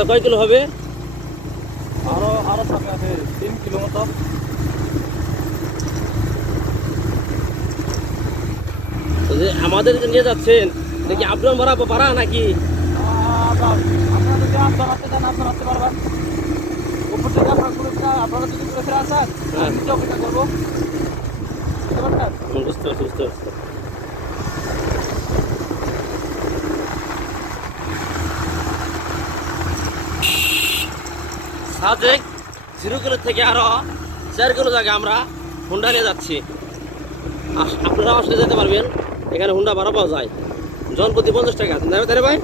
রাস্তা কয় কিলো হবে আরও আরও আছে তিন যে আমাদের নিয়ে যাচ্ছেন দেখি আপনার মারা পারা নাকি আবার আপনারা যদি আপনার হাতে যান আপনার হাতে পারবেন উপর থেকে আপনার ঘুরে ফিরে আপনারা যদি ঘুরে ফিরে আসেন আমি নিচে অপেক্ষা করব বুঝতে পারছেন? হুম, বুঝতে পারছি বুঝতে পারছি সাজেক জিরো থেকে আরও চার কিলো জায়গা আমরা হুন্ডা নিয়ে যাচ্ছি। আপনারা আসলে যেতে পারবেন। এখানে হুন্ডা ভাড়া পাওয়া যায়। জন প্রতি পঞ্চাশ টাকা। আছে ভাই।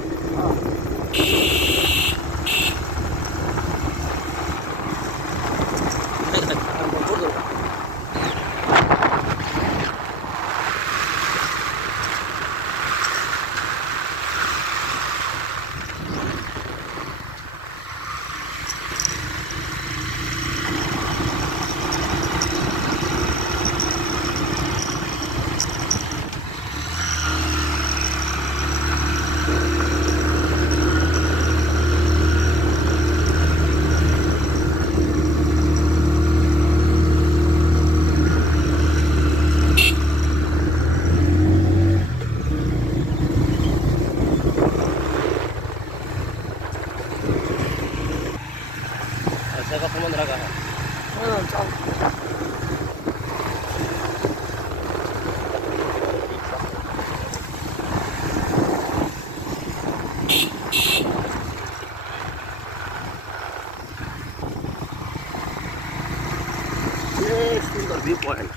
সুন্দর ভিউ পয়েন্ট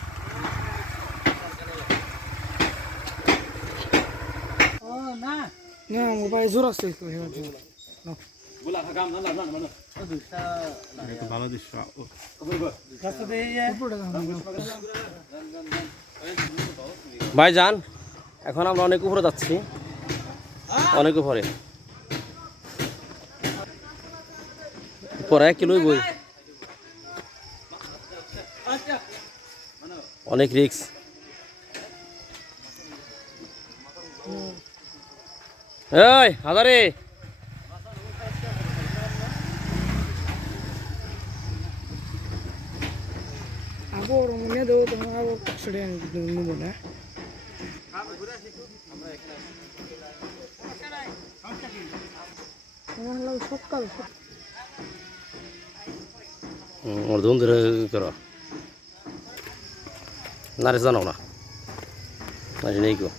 না জোর ভাই যান এখন আমরা অনেক উপরে যাচ্ছি। অনেক উপরে। পরে এক কিলোই বই অনেক রিক্স এই হাজারে। আবার মনে দেবো তোমার আবার পাঁচশো টাকা নেব না। আমার ধুম ধরে করো। না। রে জানাও না নেই কেউ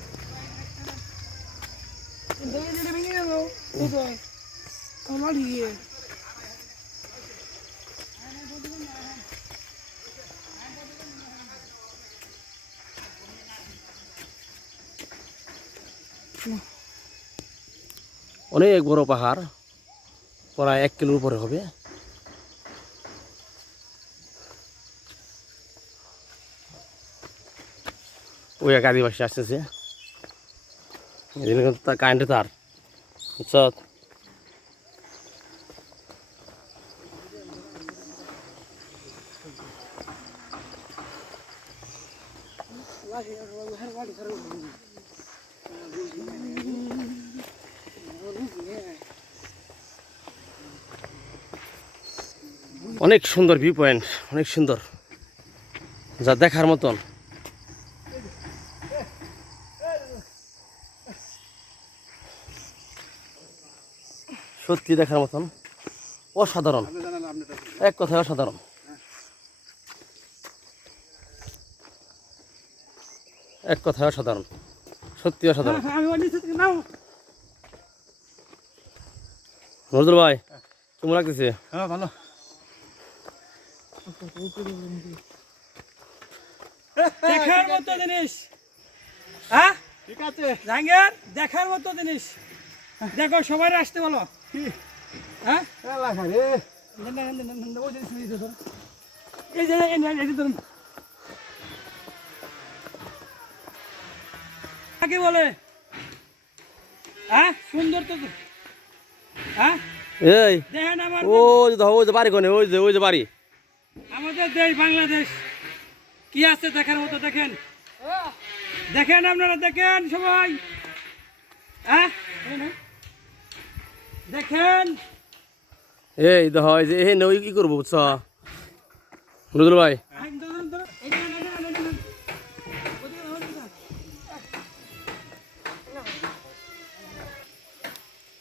অনেক বড় পাহাড় প্রায় এক কিলোর উপরে হবে। ওই এক আদিবাসী আসতেছে। এদিকে তা কারেন্টে তার। বুঝছ অনেক সুন্দর ভিউ পয়েন্ট অনেক সুন্দর। যা দেখার মতন। সত্যি দেখার মতন অসাধারণ। এক কথায় অসাধারণ। এক কথায় অসাধারণ। সত্যি অসাধারণ। থেকে নাও। নজরুল ভাই কেমন লাগতেছে? হ্যাঁ ভালো। দেখার মতো জিনিস। হ্যাঁ? ঠিক আছে। জাহাঙ্গীর দেখার মতো জিনিস। দেখো সবাই আসতে বলো। হ্যাঁ? কাকে বলে? হ্যাঁ? সুন্দর তো হ্যাঁ? এই দেখেন আমার যে ওই যে বাড়ি কোনে ওই যে ওই যে বাড়ি। আমাদের দেশ বাংলাদেশ। কি আছে দেখার মতো দেখেন? দেখেন আপনারা দেখেন সবাই। হ্যাঁ? দেখেন। এই দেখ এই যে এই নই কি করব বুঝছ? ভাই।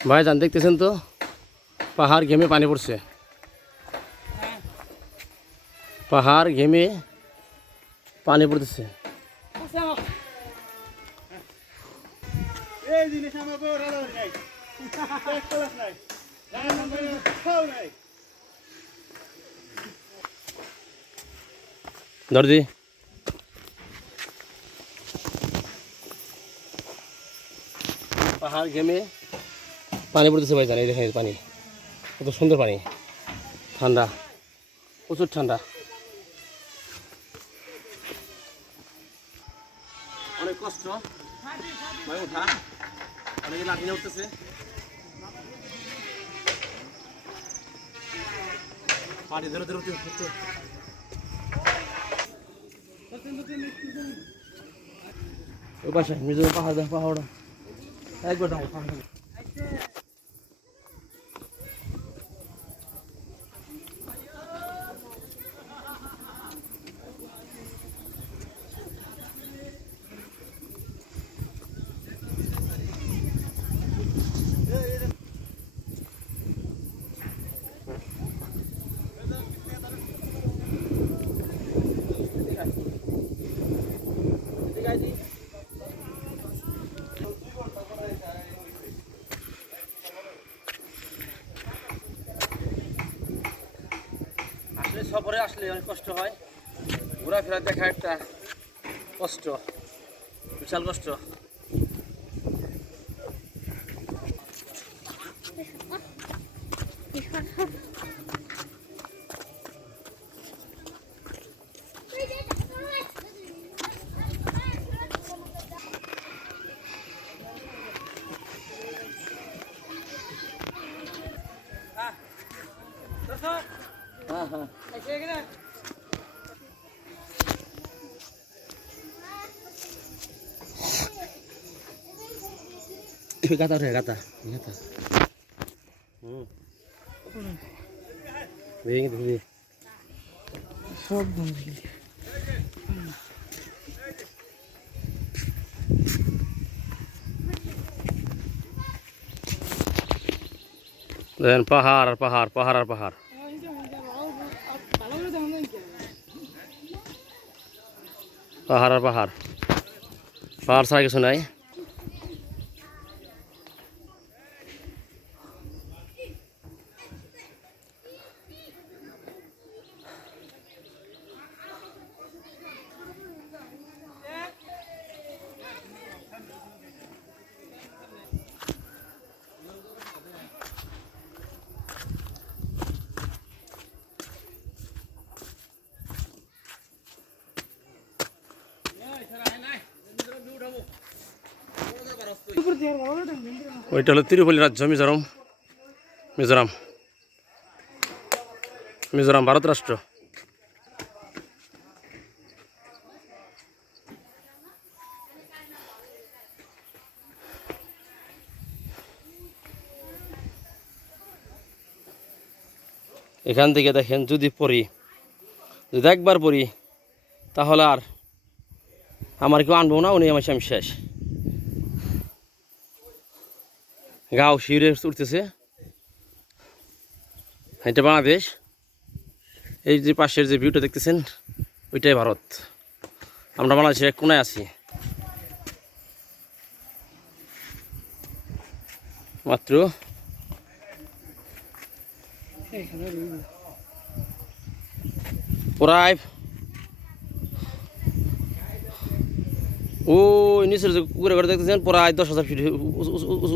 ভাই জান দেখতেছেন তো? পাহাড় ঘেমে পানি পড়ছে। পাহাড় ঘেমে পানি পড়তেছে। এই জিনিস আমার দর্জি। পাহাড় ঘেমে পানি পড়তেছে ভাই জান দেখেন পানি। কত সুন্দর পানি। ঠান্ডা প্রচুর ঠান্ডা। অনেক কষ্ট। ভাই ওঠা। অনেকে লাঠি উঠতেছে। পানি ধরে ধরে ওই পাশে মিজোরাম পাহাড় পাহাড়। একবার দাও পাহাড়। সফরে আসলে অনেক কষ্ট হয়। ঘোরাফেরা দেখা একটা কষ্ট বিশাল কষ্ট। গাতা রে গাতা গাতা হুম ভেঙে দিবি সব বন্ধু দেখেন পাহাড় আর পাহাড় পাহাড় আর পাহাড় পাহাড় আর পাহাড় পাহাড় ছাড়া কিছু নাই ওইটা হলো তিরুপল্লী রাজ্য, মিজোরাম। মিজোরাম। মিজোরাম, ভারত রাষ্ট্র। এখান থেকে দেখেন যদি পড়ি, যদি একবার পড়ি, তাহলে আর আমার কেউ আনব না, উনি আমার আমি শেষ। গাও শিউরে উঠতেছে। এটা বাংলাদেশ। এই যে পাশের যে ভিউটা দেখতেছেন, ওইটাই ভারত। আমরা বাংলাদেশের এক কোনায় আছি। মাত্র প্রায় ও নিচের যে কুকুরের ঘরে দেখতেছেন প্রায় দশ হাজার ফিট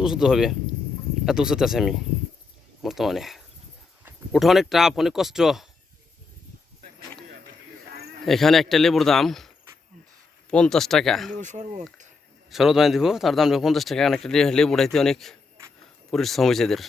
উঁচুতে হবে। এত উঁচুতে আছে আমি বর্তমানে। ওঠা অনেক টাফ অনেক কষ্ট। এখানে একটা লেবুর দাম পঞ্চাশ টাকা। শরবত। বানিয়ে দিব তার দাম পঞ্চাশ টাকা। একটা লেবু উঠাইতে অনেক পরিশ্রম হয়েছে এদের।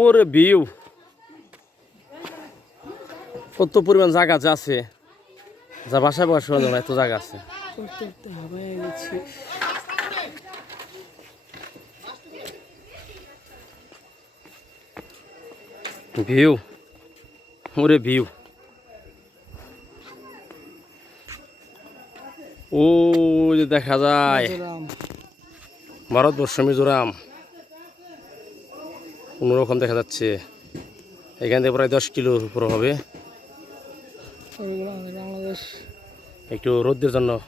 ওরে ভিউ কত পরিমাণ জায়গা যে আছে? যা বাসায় বসে শোনা যাবে এত জায়গা আছে। ভিউ ওরে ভিউ ও যে দেখা যায়। ভারতবর্ষ মিজোরাম। অন্যরকম দেখা যাচ্ছে। এখান থেকে প্রায় দশ কিলোর উপর হবে। বাংলাদেশ একটু রোদ্রের জন্য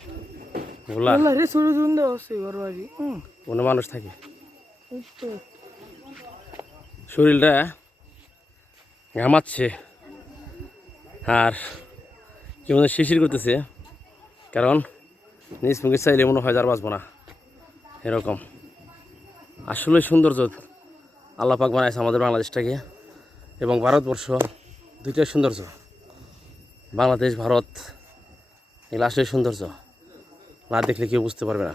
ভোলা। কোনো মানুষ থাকে। শরীরটা ঘামাচ্ছে। আর কি মনে শিশির করতেছে। কারণ নিজ মুখে চাইলে মনে হয় আর বাঁচবো না। এরকম। আসলে সৌন্দর্য আল্লাহ পাক বানাইছে আমাদের বাংলাদেশটাকে এবং ভারতবর্ষ দুইটাই সৌন্দর্য। বাংলাদেশ, ভারত, এগুলো আসলে সৌন্দর্য। না দেখলে কেউ বুঝতে পারবে না।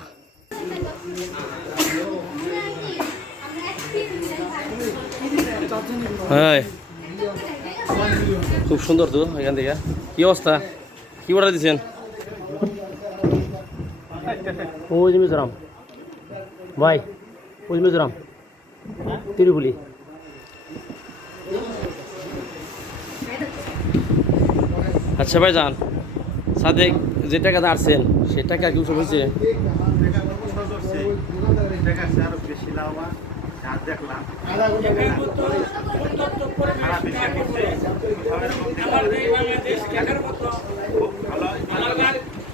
হ্যাঁ খুব সুন্দর তো এখান থেকে। কি অবস্থা? কি অর্ডার দিচ্ছেন ওই মিজোরাম। ভাই, ওই মিজোরাম। তিরুপুলি। আচ্ছা ভাই যান সাথে যে টাকাতে আসছেন সেই টাকা কি উৎসব হয়েছে? দেখার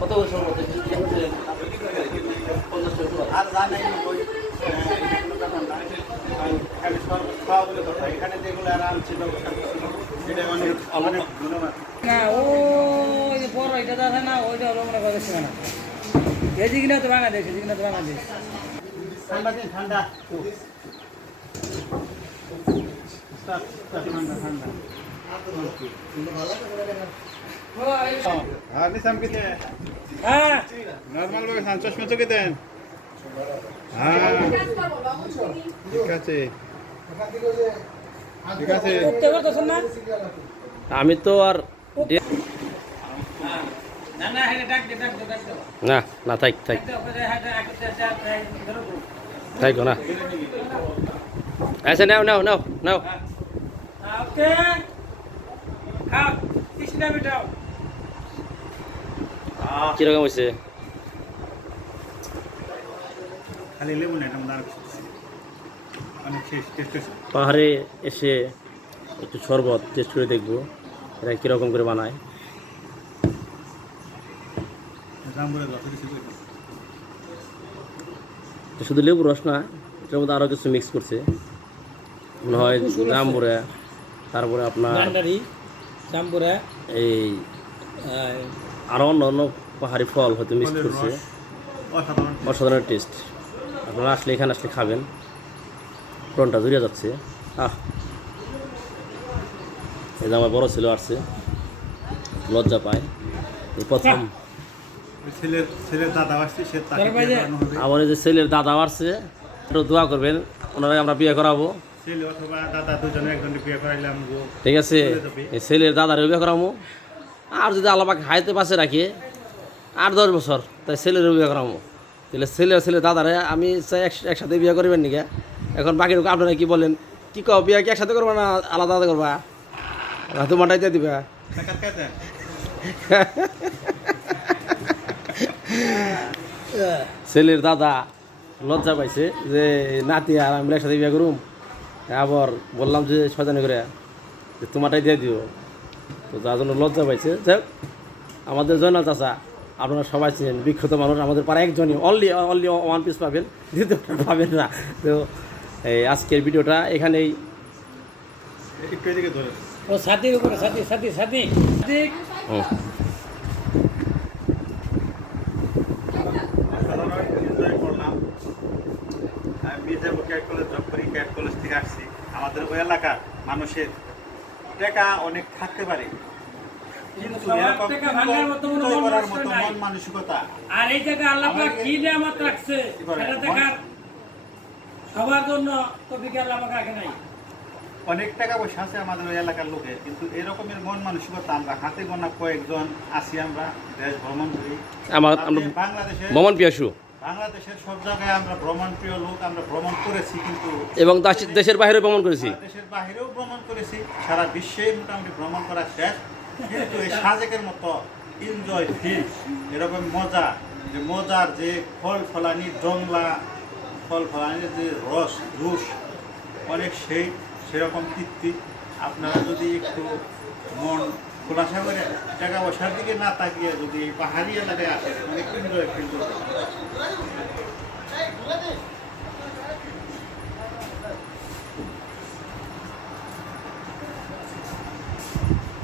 কত বছর পঞ্চাশ আর ও বড় এটা আছে না, ওইটা তো বাংলাদেশ, এদিকে না তো বাংলাদেশ। ঠান্ডা আর নিসাম আমি তো আর না না না থাক থাক না আচ্ছা নাও নাও নাও নাও কৃষ্ণা বেটাও কীরকম হয়েছে? খালি লেবু না এটা মধ্যে আরও কিছু আছে। অনেক শেষ টেস্ট পাহাড়ে এসে একটু শরবত টেস্ট করে দেখব এরা কীরকম করে বানায়। শুধু লেবু রস না এটার মধ্যে আরও কিছু মিক্স করছে। মনে হয় জাম্বুরা। তারপরে আপনার জাম্বুরা এই আরও অন্য অন্য পাহাড়ি ফল হয়তো মিক্স ফলের করছে। অসাধারণ টেস্ট আপনারা আসলে এখানে আসলে খাবেন। প্রনটা জুড়ে যাচ্ছে। আহ। এই যে আমার বড় ছেলে আসছে। লজ্জা পায়। এই প্রথম। আমার এই যে ছেলের দাদা আসছে। একটু দোয়া করবেন। ওনারা আমরা বিয়ে করাবো। ছেলে অথবা দাদা দুজনে একজনকে বিয়ে করাইলাম ঠিক আছে। এই ছেলের দাদার বিয়ে করাবো আর যদি আল্লাপাকে হাইতে পাশে রাখি আট দশ বছর তাই ছেলের বিয়ে করাবো তাহলে ছেলের ছেলে দাদারে আমি চাই একসাথে বিয়ে করবেন নাকি? এখন বাকি আপনারা কি বলেন? কি কও বিয়ে কি একসাথে করবা না আলাদা আলাদা করবা? তোমারটাই দিয়ে দিবা। ছেলের দাদা লজ্জা পাইছে যে নাতি আর আমি একসাথে বিয়ে করুম। আবার বললাম যে শয়তানি করে যে তোমারটাই দিয়ে দিও। তো তার জন্য লজ্জা পাইছে। যাই হোক, আমাদের জয়নাল চাচা আপনারা সবাই চেনেন বিখ্যাত মানুষ আমাদের পাড়া একজনই অনলি অনলি ওয়ান পিস পাবেন দ্বিতীয়টা পাবেন না। তো এই আজকের ভিডিওটা এখানেই। একটু এদিকে ধরে। ও সাথীর উপরে সাথী সাথী সাথী সাথী হুম। এনজয় করলাম আমি মির্জাপুর ক্যাট কলেজ জব করি ক্যাট কলেজ থেকে আসছি আমাদের ওই এলাকার মানুষের টাকা অনেক থাকতে পারে। কিন্তু টাকা ভাঙার মতো কোনো enjoy করার মতো মন মানসিকতা আর এই জায়গায় আল্লাহ কি নিয়ামত রাখছে সেটা দেখার সবার জন্য তো বিকেল আমাকে রাখে নাই। অনেক টাকা পয়সা আছে আমাদের ওই এলাকার লোকের কিন্তু এরকমের মন মানসিকতা আমরা হাতে গোনা কয়েকজন আছি আমরা দেশ ভ্রমণ করি। আমার বাংলাদেশে মমন পিয়াসু। বাংলাদেশের সব জায়গায় আমরা ভ্রমণ প্রিয় লোক আমরা ভ্রমণ করেছি কিন্তু এবং দেশের বাইরে ভ্রমণ করেছি? দেশের বাইরেও ভ্রমণ করেছি। সারা বিশ্বে মোটামুটি ভ্রমণ করা শেষ। কিন্তু এই সাজেকের মতো এনজয় ফিল এরকম মজা যে মজার যে ফল ফলানি জংলা ফল ফলানির যে রস জুস অনেক সেই সেরকম তৃপ্তি। আপনারা যদি একটু মন খোলাসা করে টাকা পয়সার দিকে না তাকিয়ে যদি পাহাড়ি এলাকায় আসে অনেক কিন্তু।